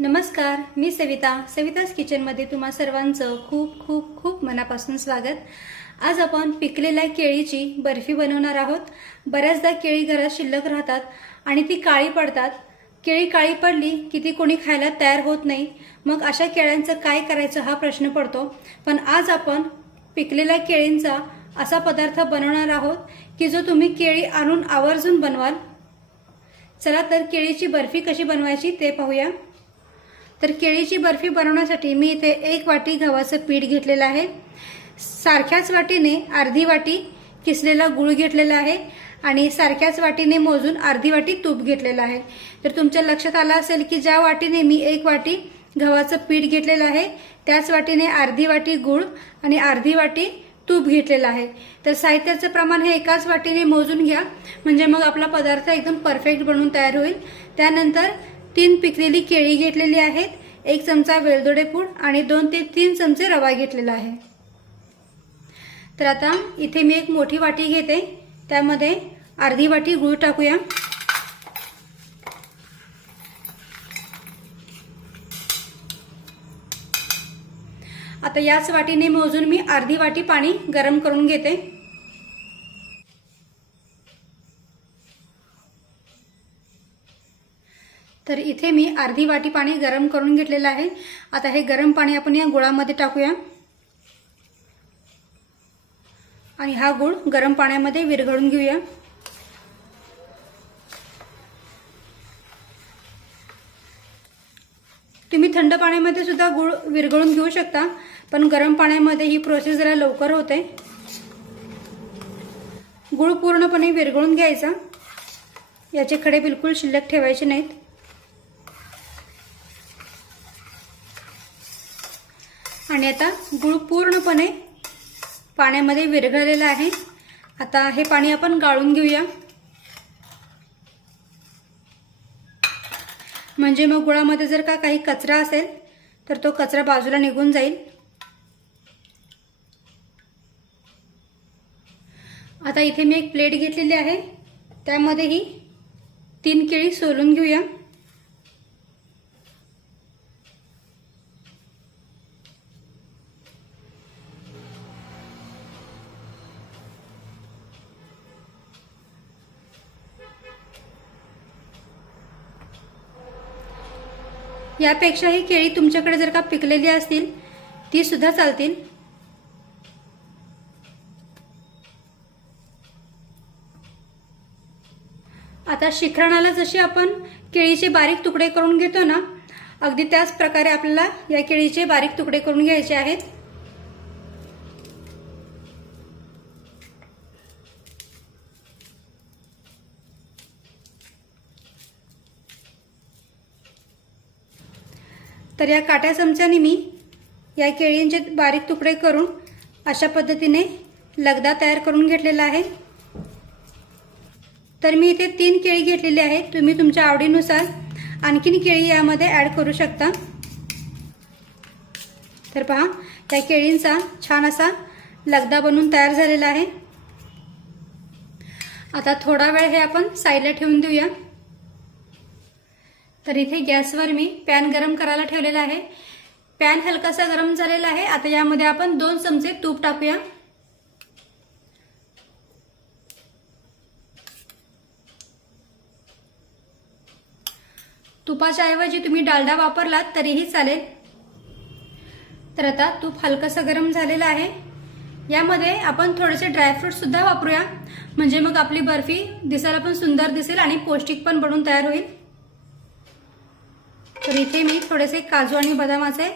नमस्कार मी सविता. सविताज किचनमध्ये तुम्हा सर्वांचं खूप खूप खूप मनापासून स्वागत. आज आपण पिकलेल्या केळीची बर्फी बनवणार आहोत. बऱ्याचदा केळी घरात शिल्लक राहतात आणि ती काळी पडतात. केळी काळी पडली की ती कोणी खायला तयार होत नाही. मग अशा केळ्यांचं काय करायचं हा प्रश्न पडतो. पण आज आपण पिकलेल्या केळींचा असा पदार्थ बनवणार आहोत की जो तुम्ही केळी आणून आवर्जून बनवाल. चला तर केळीची बर्फी कशी बनवायची ते पाहूया. तर केळीची बर्फी बनवण्यासाठी मी इथे एक वाटी गव्हाचं पीठ घेतलेलं आहे. सारख्याच वाटीने अर्धी वाटी किसलेला गुळ घेतलेला आहे आणि सारख्याच वाटीने मोजून अर्धी वाटी तूप घेतलेलं आहे. तर तुमच्या लक्षात आलं असेल की ज्या वाटीने मी एक वाटी गव्हाचं पीठ घेतलेलं आहे त्याच वाटीने अर्धी वाटी गुळ आणि अर्धी वाटी तूप घेतलेलं आहे. तर साहित्याचं प्रमाण हे एकाच वाटीने मोजून घ्या. म्हणजे मग आपला पदार्थ एकदम परफेक्ट बनून तयार होईल. त्यानंतर तीन पिकलेली केळी घेतलेली आहेत. एक चमचा वेलदोडे पूड आणि दोन ते तीन चमचे रवा घेतलेला आहे. तर आता इथे मी एक मोठी वाटी घेते. त्यामध्ये अर्धी वाटी गूळ टाकूया. आता याच वाटीने मोजून मी अर्धी वाटी पाणी गरम करून घेते. तर इथे मी अर्धी वाटी पाणी गरम करून घेतलेलं आहे. आता हे गरम पाणी आपण या गुळामध्ये टाकूया. आणि हा गुळ गरम पाण्यामध्ये विरघळून घेऊया. तुम्ही थंड पाण्यामध्ये सुद्धा गुळ विरघळून घेऊ शकता पण गरम पाण्यामध्ये ही प्रोसेस जरा लवकर होते. गुळ पूर्णपणे विरघळून घ्यायचा. याचे खडे बिलकुल शिल्लक ठेवायचे नाहीत. आणि आता गुळ पूर्णपणे पाण्यामध्ये विरघळलेलं आहे. आता हे पाणी आपण गाळून घेऊया. म्हणजे मग गुळामध्ये जर का काही कचरा असेल तर तो कचरा बाजूला निघून जाईल. आता इथे मी एक प्लेट घेतलेली आहे. त्यामध्ये ही तीन केळी सोलून घेऊया. यापेक्षाही केळी तुमच्याकडे जर का पिकलेली असतील ती सुद्धा चालतील. आता शिखराणाला जशी आपण केळीचे बारीक तुकडे करून घेतो ना अगदी त्याच प्रकारे आपल्याला या केळीचे बारीक तुकडे करून घ्यायचे आहेत. तर या काट्या चमच्याने मी या केळींचे बारीक तुकडे करून अशा पद्धतीने लगदा तयार करून घेतलेला आहे. तर मी इथे तीन केळी घेतलेली आहे तुम्ही तुमच्या आवडीनुसार आणखीन केळी यामध्ये ॲड करू शकता. तर पहा त्या केळींचा छान असा लगदा बनून तयार झालेला आहे. आता थोडा वेळ हे आपण साईडला ठेवून देऊया. तर इथे गॅसवर मी पॅन गरम करायला ठेवलेला आहे. पॅन हलकासा गरम झालेला आहे. आता यामध्ये आपण दोन चमचे तूप टाकूया. तुपाच्या ऐवजी तुम्ही डालडा वापरलात तरीही चालेल. तर आता तूप हलकंसं गरम झालेलं आहे. यामध्ये आपण थोडेसे ड्रायफ्रूट सुद्धा वापरूया. म्हणजे मग आपली बर्फी दिसायला पण सुंदर दिसेल आणि पौष्टिक पण बनून तयार होईल. तर इथे मी थोडेसे काजू आणि बदामाचे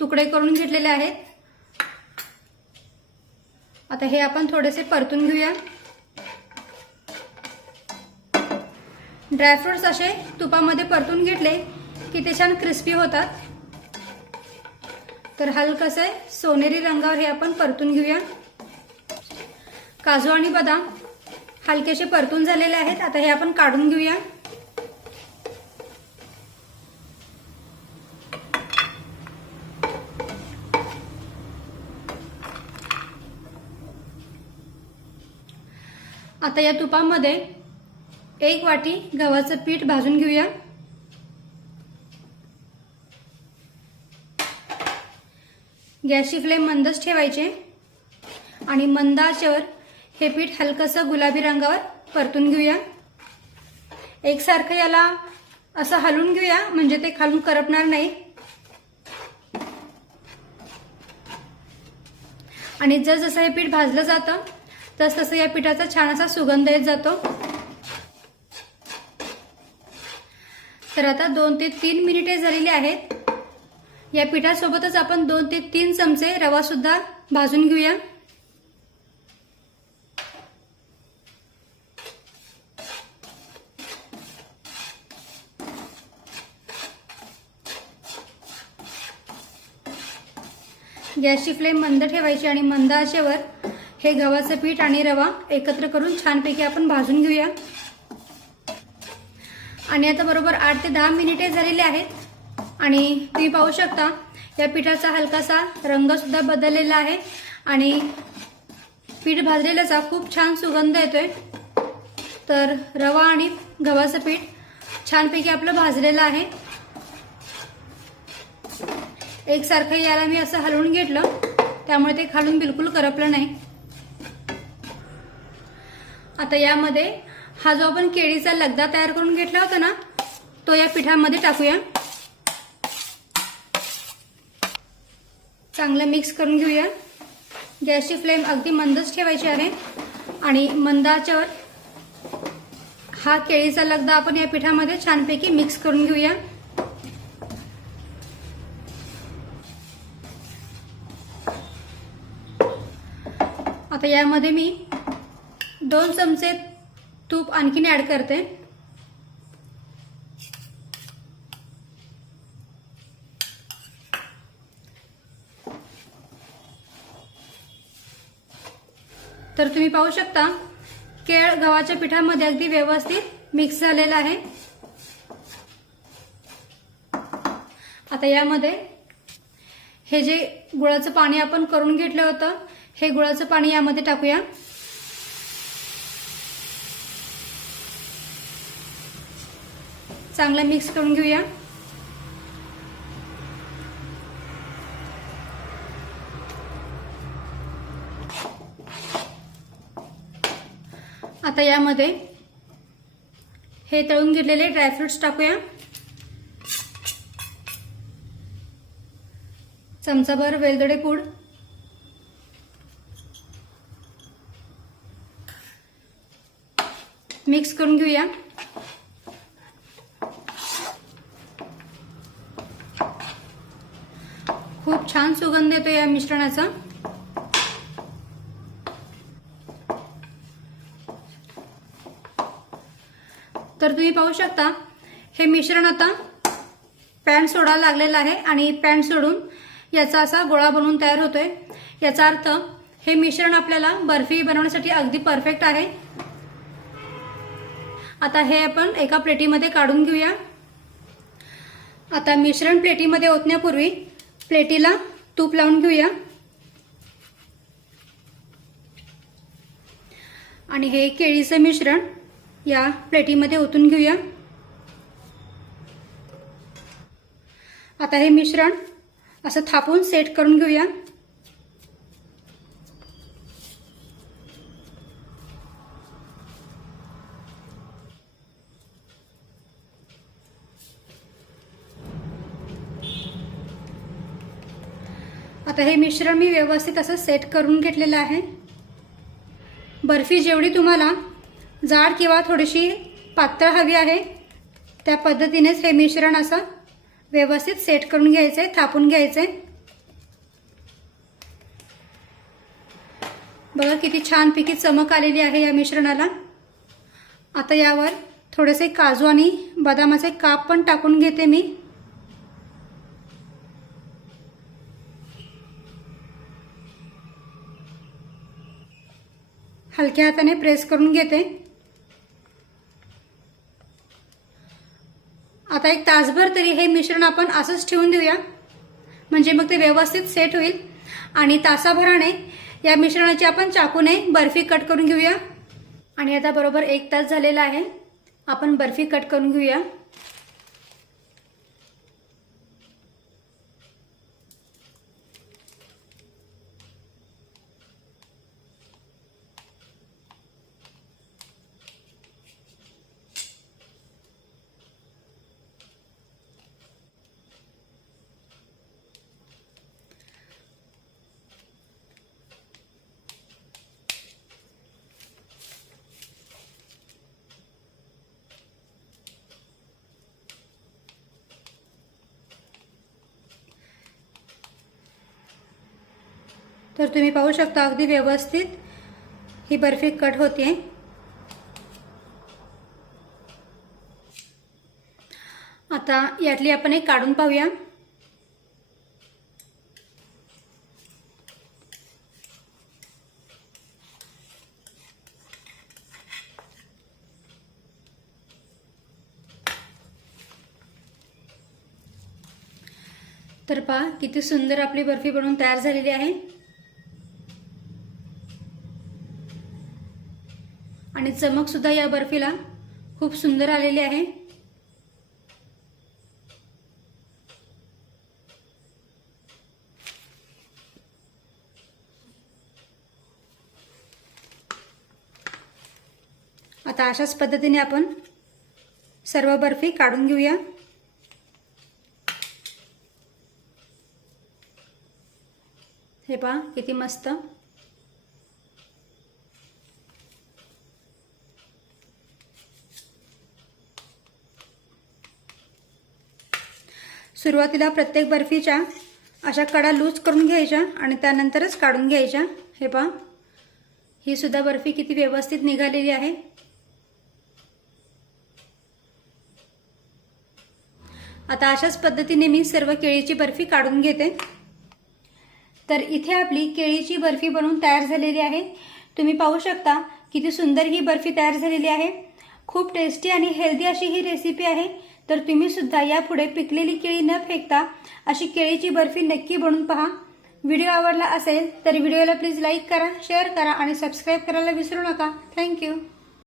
तुकडे करून घेतलेले आहेत. आता हे आपण थोडेसे परतून घेऊया. ड्रायफ्रुट्स असे तुपामध्ये परतून घेतले की ते छान क्रिस्पी होतात. तर हलकसे सोनेरी रंगावर हे आपण परतून घेऊया. काजू आणि बदाम हलकेसे परतून झालेले आहेत. आता हे आपण काढून घेऊया. आता या तुपामध्ये एक वाटी गव्हाचं पीठ भाजून घेऊया. गॅसची फ्लेम मंदच ठेवायचे. आणि मंदाच्यावर हे पीठ हलकंसं गुलाबी रंगावर परतून घेऊया. एकसारखं याला असं हलवून घेऊया म्हणजे ते खालून करपणार नाही. आणि जसजसं हे पीठ भाजलं जातं तस तसं या पिठाचा छान असा सुगंध येत जातो. तर आता दोन ते तीन मिनिटे झालेली आहेत. या पिठासोबतच आपण दोन ते तीन चमचे रवा सुद्धा भाजून घेऊया. गॅसची फ्लेम मंद ठेवायची आणि मंद आशेवर हे गव्हाचं पीठ आणि रवा एकत्र करून छानपैकी आपण भाजून घेऊया. आणि आता बरोबर आठ ते दहा मिनिटे झालेले आहेत. आणि तुम्ही पाहू शकता या पिठाचा हलकासा रंग सुद्धा बदललेला आहे. आणि पीठ भाजलेल्याचा खूप छान सुगंध येतोय. तर रवा आणि गव्हाचं पीठ छानपैकी आपलं भाजलेलं आहे. एकसारखं याला मी असं हलवून घेतलं. त्यामुळे ते खालून बिलकुल करपलं नाही. आता यामध्ये हा जो आपण केळीचा लगदा तयार करून घेतला होता ना तो या पिठामध्ये टाकूया. चांगलं मिक्स करून घेऊया. गॅसची फ्लेम अगदी मंदच ठेवायची आहे आणि मंदाच्यावर हा केळीचा लगदा आपण या पिठामध्ये छानपैकी मिक्स करून घेऊया. आता यामध्ये मी दोन चमचे तूप आणखीन ऍड करते. तर तुम्ही पाहू शकता केळ गव्हाच्या पिठामध्ये अगदी व्यवस्थित मिक्स झालेला आहे. आता यामध्ये हे जे गुळाचं पाणी आपण करून घेतलं होतं हे गुळाचं पाणी यामध्ये टाकूया. चांगला मिक्स करून घेऊया. आता यामध्ये हे तळून घेतलेले ड्रायफ्रुट्स टाकूया. चमचाभर वेलदोडे पूड. मिक्स करून घेऊया खूप छान सुगंध येतो या मिश्रणाचा. तर तुम्ही पाहू शकता हे मिश्रण आता पॅन सोडायला लागलेलं आहे आणि पॅन सोडून याचा असा गोळा बनवून तयार होतोय. याचा अर्थ हे मिश्रण आपल्याला बर्फी बनवण्यासाठी अगदी परफेक्ट आहे. आता हे आपण एका प्लेटीमध्ये काढून घेऊया. आता मिश्रण प्लेटीमध्ये ओतण्यापूर्वी प्लेटीला तूप लावून घेऊया. आणि हे केळीचं मिश्रण या प्लेटीमध्ये ओतून घेऊया. आता हे मिश्रण असं थापून सेट करून घेऊया. आता हे मिश्रण मी व्यवस्थित असं सेट करून घेतलेलं आहे. बर्फी जेवढी तुम्हाला जाड किंवा थोडीशी पातळ हवी आहे त्या पद्धतीनेच हे मिश्रण असं व्यवस्थित सेट करून घ्यायचं आहे थापून घ्यायचं. आहे बघा किती छानपैकी चमक आलेली आहे या मिश्रणाला. आता यावर थोडेसे काजू आणि बदामाचे काप पण टाकून घेते मी. हलक्या हाताने प्रेस करून घेते. आता एक तासभर तरी हे मिश्रण आपण असंच ठेवून देऊया. म्हणजे मग ते व्यवस्थित सेट होईल. आणि तासाभराने या मिश्रणाची आपण चाकूने बर्फी कट करून घेऊया. आणि आता बरोबर एक तास झालेला आहे. आपण बर्फी कट करून घेऊया. तर तुम्ही पाहू शकता अगदी व्यवस्थित ही बर्फी कट होते. आता यातली आपण एक काढून पाहूया. तर पहा किती सुंदर आपली बर्फी बनवून तयार झालेली आहे. चमकसुद्धा चमक सुद्धा या बर्फीला खूप सुंदर आलेली आहे. आता अशाच पद्धतीने आपण सर्व बर्फी काढून घेऊया. हे पहा किती मस्त. सुरुवातीला प्रत्येक बर्फीच्या अशा कडा लूज करून घ्यायच्या आणि त्यानंतरच काढून घ्यायच्या. हे पहा. ही सुद्धा बर्फी किती व्यवस्थित निघालेली आहे. आता अशाच पद्धतीने मी सर्व केळीची बर्फी काढून घेते. तर इथे आपली केळीची बर्फी बनवून तयार झालेली आहे. तुम्ही पाहू शकता किती सुंदर ही बर्फी तयार झालेली आहे. खूप टेस्टी आणि हेल्दी अशी ही रेसिपी आहे. तर तुम्ही सुद्धा यापुढे पिकलेली केळी न फेकता अशी केळीची बर्फी नक्की बनवून पहा. व्हिडिओ आवडला असेल तर व्हिडिओला प्लीज लाईक करा शेअर करा आणि सबस्क्राईब करायला विसरू नका. थँक्यू